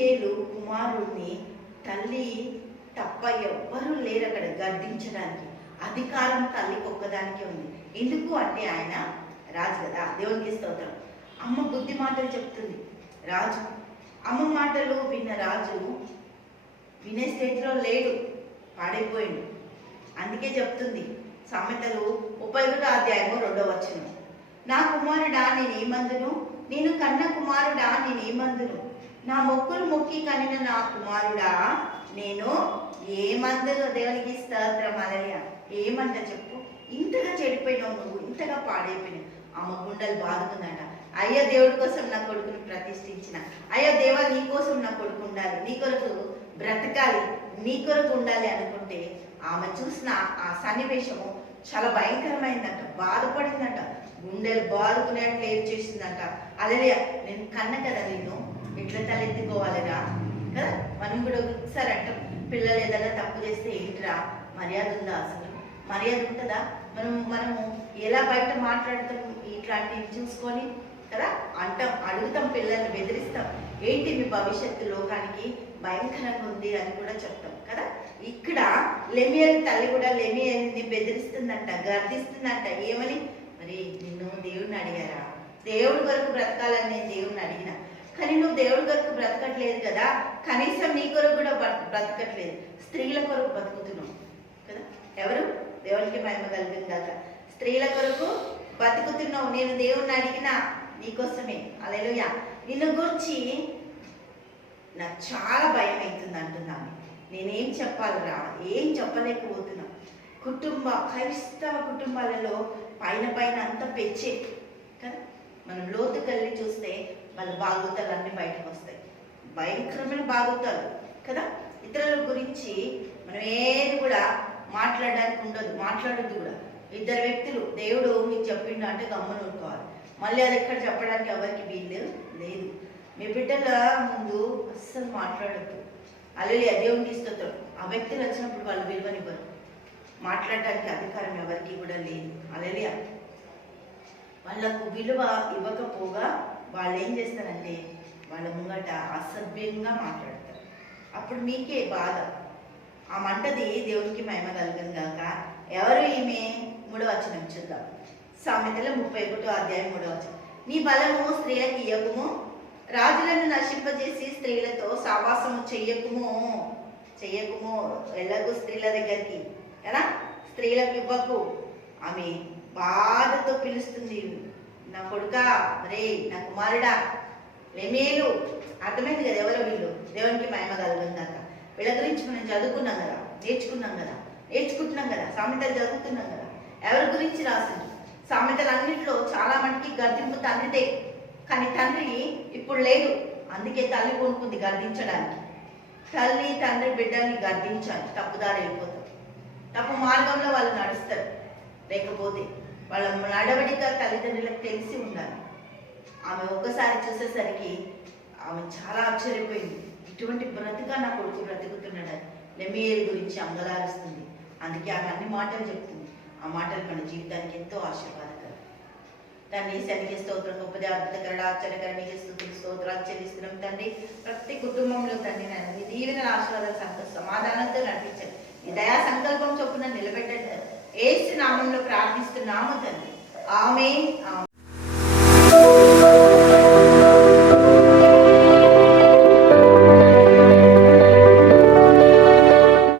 లెమియేలు కుమారుడిని తల్లి తప్ప ఎవ్వరూ లేరు అక్కడ గర్దించడానికి. అధికారం తల్లికి ఒక్కదానికే ఉంది. ఎందుకు అంటే ఆయన రాజు కదా, దేవునికి స్తోత్రం. అమ్మ బుద్ధి మాటలు చెప్తుంది రాజు. అమ్మ మాటలు విన్న రాజు వినే స్టేజ్లో లేడు, పాడైపోయిండు. అందుకే చెప్తుంది సామెతలు 31:2 నా కుమారుడా నేనేమందును, నేను కన్న కుమారుడా నేనేమందును, నా మొక్కులు మొక్కి కనిన నా కుమారుడా నేను ఏమందును. దేవునికి స్తోత్రం. హల్లెలూయా. ఏమంట చెప్పు? ఇంతగా చెడిపోయినావు నువ్వు, ఇంతగా పాడైపోయినావు. అమ్మ గుండెలు బాదుకుందంట. అయ్యో దేవుడి కోసం నా కొడుకుని ప్రతిష్ఠించిన, అయ్యో దేవా నీ కోసం నా కొడుకు ఉండాలి, నీ కొరకు బ్రతకాలి, నీ కొరకు ఉండాలి అనుకుంటే ఆమె చూసిన ఆ సన్నివేశము చాలా భయంకరమైందంట. బాధపడిందంట, గుండెలు బాదుకునేట్లు ఏడ్చేసిందంట. హల్లెలూయా. నేను కన్న కదా నేను, ఎట్లా తలెత్తుకోవాలిరా కదా. మనం కూడా ఒకసారి అంటాం, పిల్లలు ఏదైనా తప్పు చేస్తే ఏంటిరా మర్యాద ఉందా? అసలు మర్యాద ఉంటుందా? మనము ఎలా బయట మాట్లాడతాం ఇట్లాంటివి చూసుకొని కదా అంటాం, అడుగుతాం, పిల్లల్ని బెదిరిస్తాం. ఏంటి మీ భవిష్యత్తు లోకానికి భయంకరంగా ఉంది అని కూడా చెప్తాం కదా. ఇక్కడ లెమియేలు తల్లి కూడా లెమియేలుని బెదిరిస్తుందంట, గర్దిస్తుందంట. ఏమని? మరి నిన్ను దేవుడిని అడిగారా? దేవుడి కొరకు బ్రతకాలని నేను దేవుడిని అడిగిన, కానీ నువ్వు దేవుడి కొరకు బ్రతకట్లేదు కదా, కనీసం నీ కొరకు కూడా బ్రతకట్లేదు, స్త్రీల కొరకు బతుకుతున్నావు కదా. ఎవరు? దేవునికి మహిమ కలుగుతుంది కాక. స్త్రీల కొరకు బతుకుతున్నావు. నేను దేవుణ్ణి అడిగిన నీకోసమే. హల్లెలూయా. నిన్ను గురించి నాకు చాలా భయం అవుతుంది అంటున్నాను. నేనేం చెప్పాలరా, ఏం చెప్పలేకపోతున్నా. క్రైస్తవ కుటుంబాలలో పైన అంతా పెంచే కదా. మనం లోతుకెళ్ళి చూస్తే వాళ్ళ బాగోతాలు అన్నీ బయటకు వస్తాయి, భయంకరమైన బాగోతాలు కదా. ఇతరుల గురించి మనం ఏది కూడా మాట్లాడడానికి ఉండదు, మాట్లాడద్దు కూడా. ఇద్దరు వ్యక్తులు దేవుడు మీకు చెప్పిండు అంటే గమ్మున ఊరుకోవాలి. మళ్ళీ అది ఎక్కడ చెప్పడానికి ఎవరికి వీలు లేదు. మీ బిడ్డల ముందు అస్సలు మాట్లాడద్దు. హల్లెలూయా. దేవునికి స్తోత్రం. ఆ వ్యక్తులు వచ్చినప్పుడు వాళ్ళు విలువనివ్వరు, మాట్లాడడానికి అధికారం ఎవరికి కూడా లేదు. హల్లెలూయా. వాళ్ళకు విలువ ఇవ్వకపోగా వాళ్ళు ఏం చేస్తారంటే వాళ్ళ ముంగట అసభ్యంగా మాట్లాడతారు. అప్పుడు మీకే బాధ. ఆ మంటది దేవునికి మహిమ కలుగును గాక. ఎవరు ఈమె? 3వ చూద్దాం. సామెతలు 31:3. నీ బలము స్త్రీలకు ఇయ్యకుము, రాజులను నశింపజేసి స్త్రీలతో సావాసము చెయ్యకుము. వెళ్ళకు స్త్రీల దగ్గరికి కదా, స్త్రీలకు ఇవ్వకు. ఆమె బాధతో పిలుస్తుంది, నా కొడుకా, రే నా కుమారుడా, లెమియేలు. అర్థమైంది కదా ఎవరో వీళ్ళు. దేవునికి మహిమ కలుగును గాక. వీళ్ళ గురించి మనం చదువుకున్నాం కదా, నేర్చుకుంటున్నాం కదా, సామెతలు చదువుతున్నాం కదా. ఎవరి గురించి రాసింది? సామెతలు అన్నింటిలో చాలా మటుకి గర్దింపు తండ్రిదే, కానీ తండ్రి ఇప్పుడు లేదు. అందుకే తల్లి కొనుక్కుంది గర్దించడానికి. తల్లి తండ్రి బిడ్డల్ని గర్దించాలి, తప్పుదారి వెళ్ళిపోతారు, తప్పు మార్గంలో వాళ్ళు నడుస్తారు. లేకపోతే వాళ్ళ నడవడిక తల్లిదండ్రులకు తెలిసి ఉండాలి. ఆమె ఒక్కసారి చూసేసరికి ఆమె చాలా ఆశ్చర్యపోయింది. ఇటువంటి బ్రతుక నా కొడుకు బ్రతుకుతున్నాడు. లెమియేలు గురించి అంగలారుస్తుంది. అందుకే ఆమె అన్ని మాటలు చెప్తుంది. ఆ మాటలు మన జీవితానికి ఎంతో ఆశీర్వాదకరం. తండ్రి సన్నిధికి స్తోత్రం, గొప్పది, అద్భుతకరణ, ఆశ్చర్యకరణీయ స్తుతులు స్తోత్రాలు చెల్లిస్తున్నాం తండ్రి. ప్రతి కుటుంబంలో తండ్రి నన్ను మీ దీవెన ఆశీర్వాదాలు సమాధానంతో నడిపించండి. మీ దయా సంకల్పం చొప్పున నిలబెట్టండి. యేసు నామంలో ప్రార్థిస్తున్నాము తండ్రి. ఆమేన్.